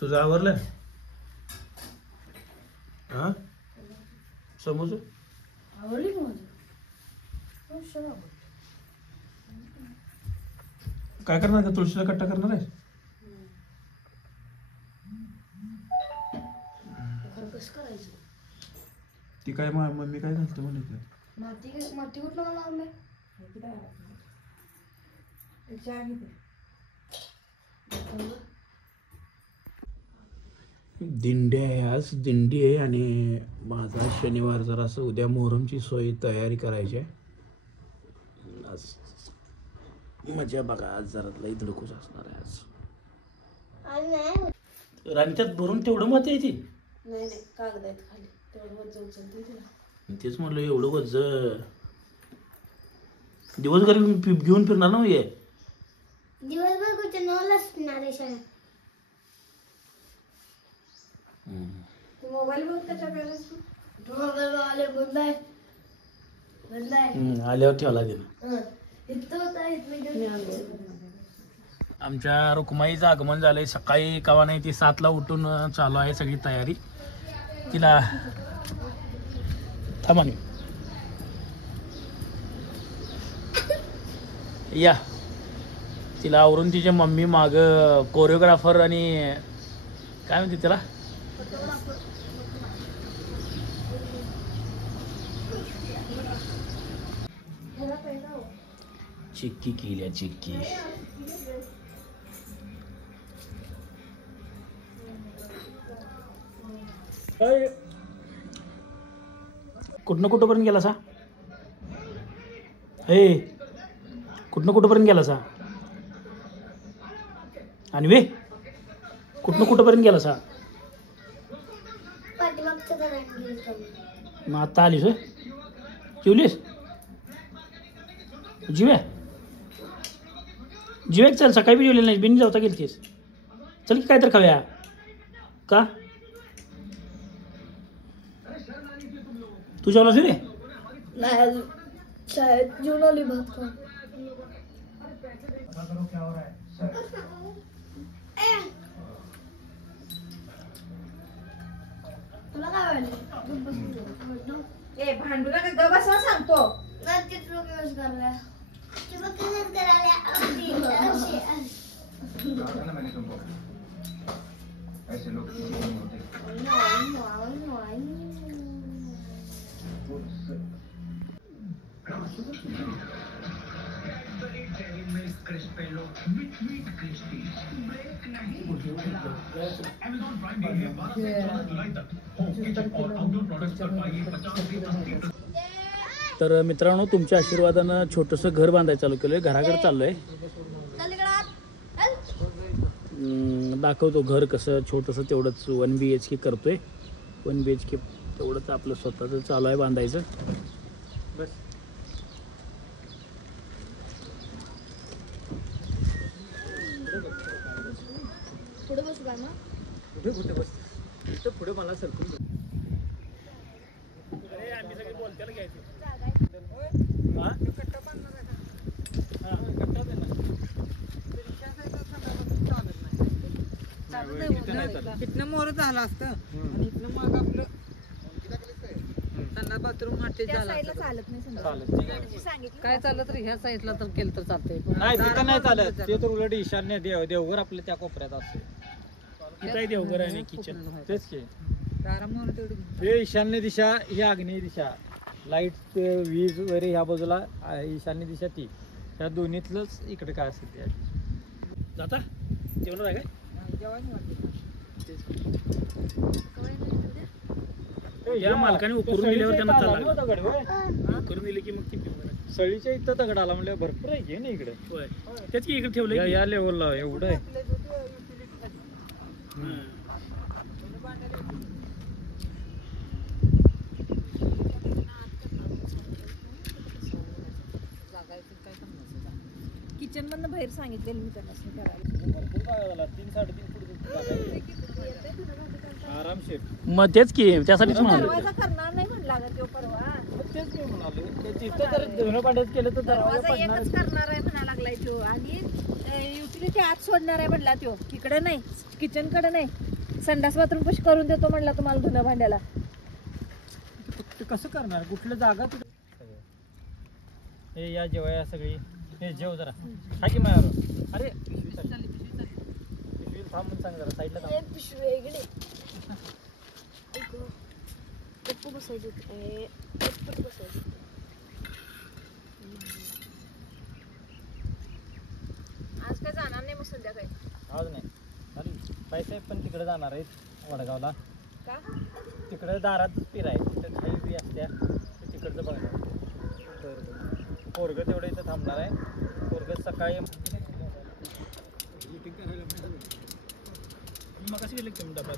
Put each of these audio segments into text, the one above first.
तुझं आवरलं? हा समोर आवडली का काय करणार का? तुळशीला कट्टा करणार आहे? कसं करायचं? ती काय मम्मी काय घालते म्हणायचं? माती कुठलं मला आणलंय? दिंडी आहे, आज दिंडी आहे आणि माझा शनिवार जरा असं उद्या मोहरमची सोय तयारी करायची आहे. आज मजा बघा, आज जरा लई धडकूच असणार आहे आज. राणीच्यात भरून तेवढं मत आहे ती? नाही कागद आहेत खाली, तेवढं वज्ज उचलते तिला. तेच म्हणलं एवढं वज्ज दिवसभर घेऊन फिरणार ना ये? दिवसभर कुठे नवला असणार आहे शाळा. मोबाईल बघ त्याच्या मोबाईल आले बंद आहे बंद आहे. आल्यावर ठेवला तिनं. आमच्या रुक्माईचं आगमन झालंय सकाळी. कवा नाही ती 7ला उठून चालू आहे सगळी तयारी. तिला थांबा या तिला आवरून तिच्या मम्मी माग कोरिओग्राफर आणि काय म्हणते त्याला चिक्की केल्या चिक्की. कुठपर्यंत गेला सा? हे कुठपर्यंत गेला सा? आणि वे कुठपर्यंत गेला सा? मग आता आलीस होय? जेवलीस? जिव्या चल, सकाळी बी जेवलेली नाही, बिनी जाता गेलतीस. चल की काय तर खाऊया का? तू जेवलास रे? नाही शाळेत जेवण आली भात खाऊन. तुला काय वाटलं? ए भांडू नका ग बसवा सांगतो. ऐसे लोग किसी नहीं होते. तर मित्रांनो, तुमच्या आशीर्वादानं छोटंसं घर बांधायला चालू केलंय. घराकडे चाललोय. दाखवतो घर कसं छोटंसं तेवढंच 1 BHK करतोय. 1 BHK तेवढंच आपलं स्वतःचं चालू आहे बांधायचं. बस पुढे बसू का ना? कुठे बस इथं पुढे मला सरकून आम्ही सगळे बोलत्याला घ्यायचं. इथनं मोर झालं असतं आणि इथनं मग आपलं संडास बाथरूम माटे झालं काय चालत रे ह्या साईडला तर केलं तर चालतंय. नाही तिथं नाही चालत. ते तर उलट ईशान्य देवघर आपल्या त्या कोपऱ्यात असते. तिथं देवघर आणि किचन. तेच की आरामावर तेवढी हे ईशान्य दिशा ही आग्नेय दिशा. लाईट वीज वगैरे ह्या बाजूला ईशान्य दिशा ती. त्या दोन्हीतलंच इकडे काय असेल ते जाता जेवणार आहे काय? या मालकाने उकरून दिल्यावर त्यांना चालला. उकरून दिले की मग ती सळीच्या इथं दगड आला म्हणजे भरपूर आहे की ना इकडे. होय तेच की इकडे ठेवलं या लेवलला एवढं आहे. किचन मधनं बाहेर सांगितलेलं मी त्यांना भरपूर काय झाला 3-3.5 फूट आरामशीर. मग तेच की त्यासाठीच म्हणालो. दरवाजा करणार नाही म्हणला ग तो परवा. तेच मी म्हणालो तिथं जर धुणं भांड्यात केलं तर दरवाजा एकच करणार आहे म्हणा लागलाय तो आणि युटिलिटी आत सोडणार आहे म्हणला तो. इकडे नाही किचन कडे नाही संडास बाथरूम कशी करून देतो म्हणला तुम्हाला धुणं भांड्याला. ते कसं करणार कुठलं जागा तिथं. हे या जेवाया सगळी हे जेव जरा हा की माझ्यावर. अरे पिशवी थांबून सांग जरा साईडला थांब. पिशवी वेगळी गप्प बसायचं गप्पच बसायचं. आज काय जाणार नाही मग संध्याकाळी. आज नाही अरे बाईसाहेब पण तिकडे जाणार आहेत वडगावला. का? तिकडे दारातच पिराय तिथं खाई बी असत्या तिकडचं बघणार. पोरगं तेवढं इथं थांबणार आहे. पोरगं सकाळी मग कसं गेलं तुम्ही डबा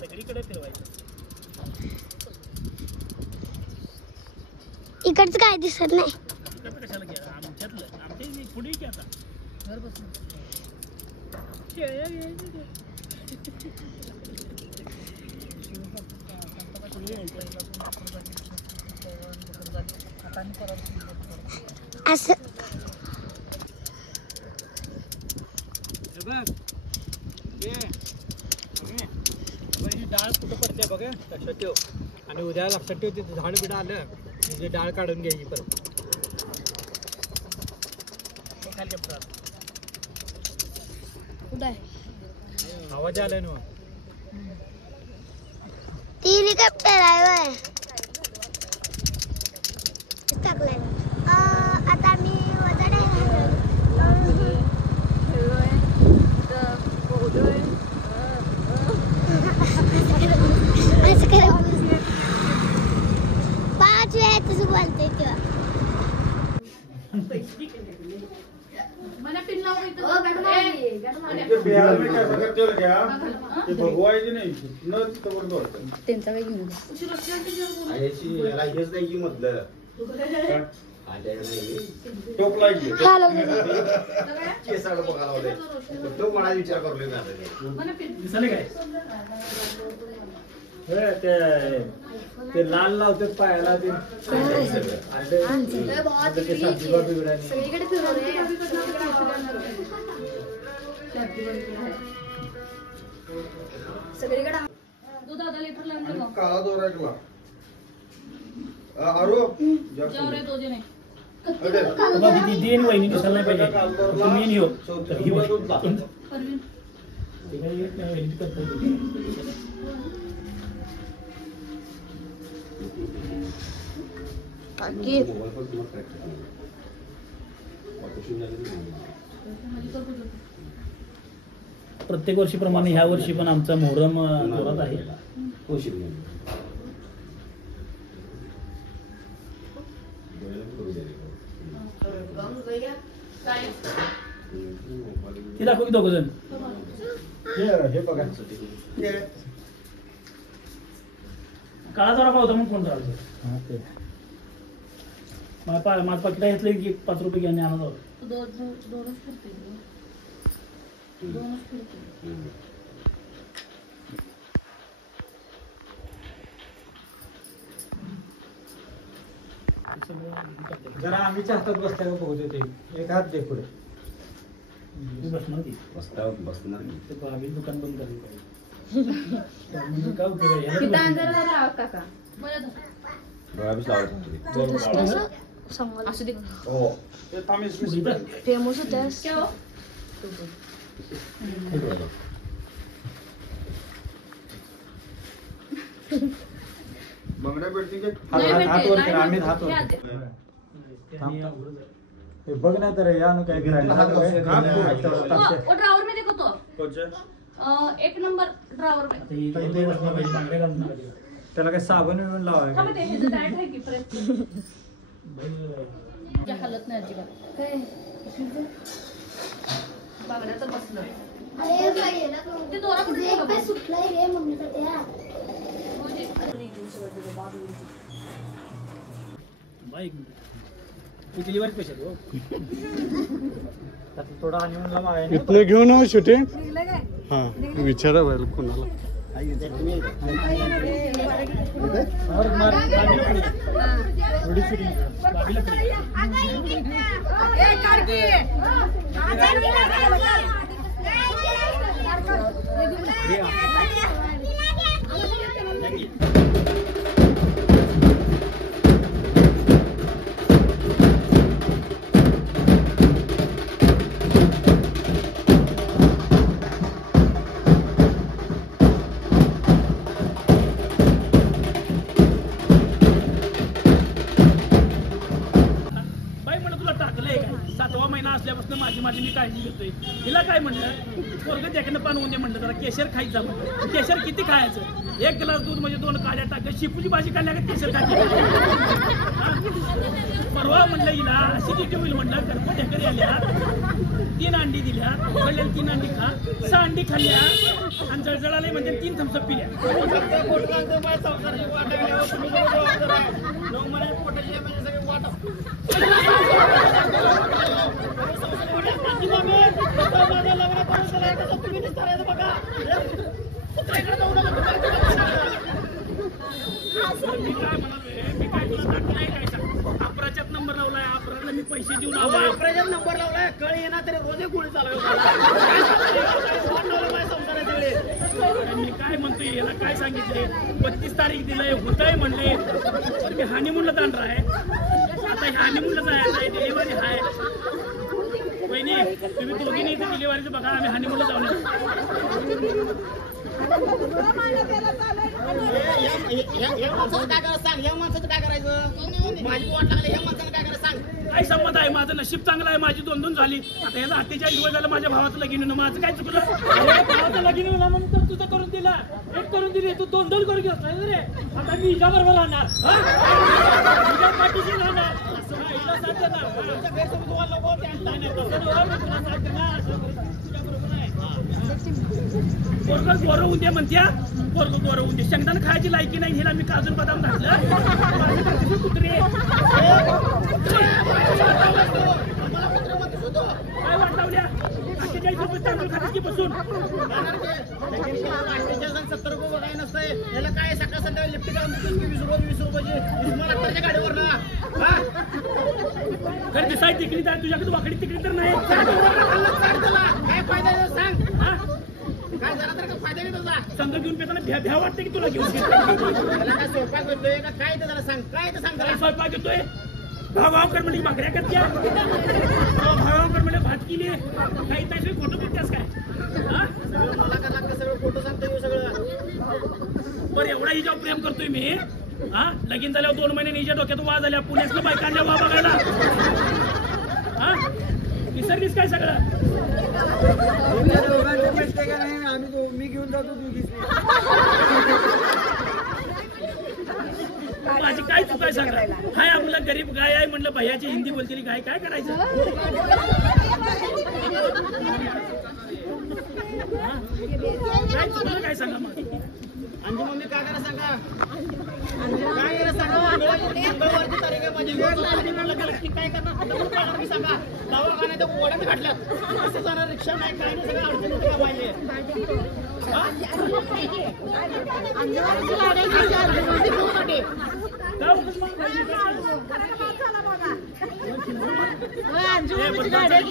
सगळीकडे फिरवायचं. इकडचं काय दिसत नाही. कशाला घ्या आमच्यातलं आमच्या पुढे की आता घर बसून असं बघ ही डाळ कुठं पडते बघ लक्षात ठेव. आणि उद्या लक्षात ठेव तिथे झाड बिड आलं म्हणजे डाळ काढून घ्यायची परत. कुठं आहे आवाज आलाय ना. ती हेलिकॉप्टर आहे वय टाकलंय. आता मी वजन पाच वेळा तसं बोलते तेव्हा त्यांचा काही घेऊन विचार करलोय ते लाल लावतात पायाला ते सगळीकडे फिरवले. सगळीकडे दूध अर्धा लिटर लागलं मग. काळा दोरा ऐकला आरो जेवढे दोजे नाही. देन वहिनी दिसायला नाही पाहिजे तुम्ही येऊ परवीन प्रत्येक वर्षीप्रमाणे ह्या वर्षी पण आमचा मोहरम जोरात आहे. ती दाखव की दोघं जण. हे बघा काळा जरा पावता मग कोण राहतो. माझं पाकिट घेतलं की 5 रुपये घ्या आणि आणा जाऊ. दोनच फिरते. दोनच फिरते. जरा आम्हीच्या हातात बसल्यावर बघू देते. एक हात दे पुढे. बसणार की बसणार ते भाभी दुकान बंद करायला पाहिजे. काय उपयोग आहे? तिथं अंधारात राहा काका. असू दे. फेमस होत्यास बंगड्या भेटते की हात वर करा. आम्ही हात वर हे बघ नाही तर या नु काय गिरायला ड्रावर में देखो तो एक नंबर ड्रावर में. आता ही दोन बसणार पाहिजे, बांगड्या घालून नका तिला. त्याला काय साबण बिबण लावाय का माहिती हे डायट आहे की परत हालत नाही अजिबात. बागड्या तर बसलं. ते दोरा कुठे ठेवला बघ. सुटलाय रे मम्मीचा त्या बाईक किती वर पैसे हो. थोडा आणि म्हणला मागाय इथनं घेऊन शूटिंग हा विचारा बाहेर कोणाला एवढी शूटिंग असल्यापासून माझी मी काळजी घेतोय. हिला काय म्हणलं पोरगं त्याकडनं पान होऊन दे म्हणलं, जरा केशर खायचं जा म्हणलं. केशर किती खायचं? 1 ग्लास दूध म्हणजे 2 काड्या टाकल्या. शिपूची भाजी खाल्ल्या का केशर खायची? परवा म्हणलं हिला अशी किती होईल म्हणलं, गणपत ढेकर आल्या 3 अंडी दिल्या, पडलेली 3 अंडी खा, 6 अंडी खाल्ल्या आणि जळजळाले म्हणजे 3 थम्सअप पिल्या. अपराच्यात नंबर लावलाय, अपराला मी पैसे देऊन अपराच्यात नंबर लावलाय, कळी येणार तरी रोजे गोळी चालू. मी काय म्हणतोय, याला काय सांगितले 32 तारीख दिलंय, होतंय म्हणले. मी हानिमूनला जाणार आहे. आता हानिमूनला जायचं, डिलिव्हरी आहे. वहिनी तुम्ही दोघींनी इथे डिलिव्हरीचं बघा, आम्ही हानिमूनला जाऊन काय करायचं? माझी वाट लागली, या माणसानं काय करायचं सांग. काय संमत आहे? माझं नशीब चांगलं आहे, माझी 2-2 झाली. आता याचा 48 वय झालं, माझ्या भावाचं लगीन होणं. माझं काय चुकलं? भावाचं लगीन होणार म्हणून तर तुझं करून दिला, एक करून दिली, तू 2-2 करून घेतला रे. आता मी हिच्या बरोबर राहणार, हिच्या पाठीशी राहणार, हिला साथ देणार. पोरगं गोरं होऊन दे म्हणत्या, पोरगं गोरं होऊन दे. शेंगदाण खायची लायकी नाही हिला. मी काजू बदाम घातलं. कुत्रे काय वाट लावल्या? 48 रुपये तांदूळ खाते की बसून. 70 रुपये बघाय नसतंय. याला काय सकाळ संध्याकाळी लिफ्ट करून 20 रुपयाची मला गाडीवर ना. खरं दिसाय तिकडी तर तुझ्याकडे वाकडी तिकडी तर नाही. काय फायदा सांग. काय झाला तर फायदा नाही तुझा? संघ घेऊन पेताना भ्या वाटते की तुला घेऊन? त्याला काय स्वयंपाक करतोय का काय? ते जरा सांग. काय ते सांग. काय स्वयंपाक येतोय? भाव कर म्हणजे भाकऱ्या करत्या, भाव कर म्हणजे भात केली. काही त्याशिवाय फोटो करतेस काय? मला का लागतं सगळं फोटो सांगतोय सगळं. बरं एवढा हिच्यावर प्रेम करतोय मी. हा लगीन झाल्यावर 2 महिने हिच्या डोक्यात वा झाल्या, पुण्यातलं बायकांना वा बघायला. हा विसरलीस काय सगळं? मी घेऊन जातो माझी काय चूक आहे सांगा? हाय आपलं गरीब गाय आहे म्हणलं, भैयाची हिंदी बोलतेली गाय, काय करायचं? काय चुकलं काय सांगा मग? अंजू मम्मी काय करा सांगा. काय करा सांगा. मंगळवारची तारीख आहे माझी. काय करणार मी सांगा. दवाखान्यात ओढ्यात घातल्यात. कसं जाणार? रिक्षा नाही, काय नाही, सगळं अडचण होते का पाहिजे. गाडी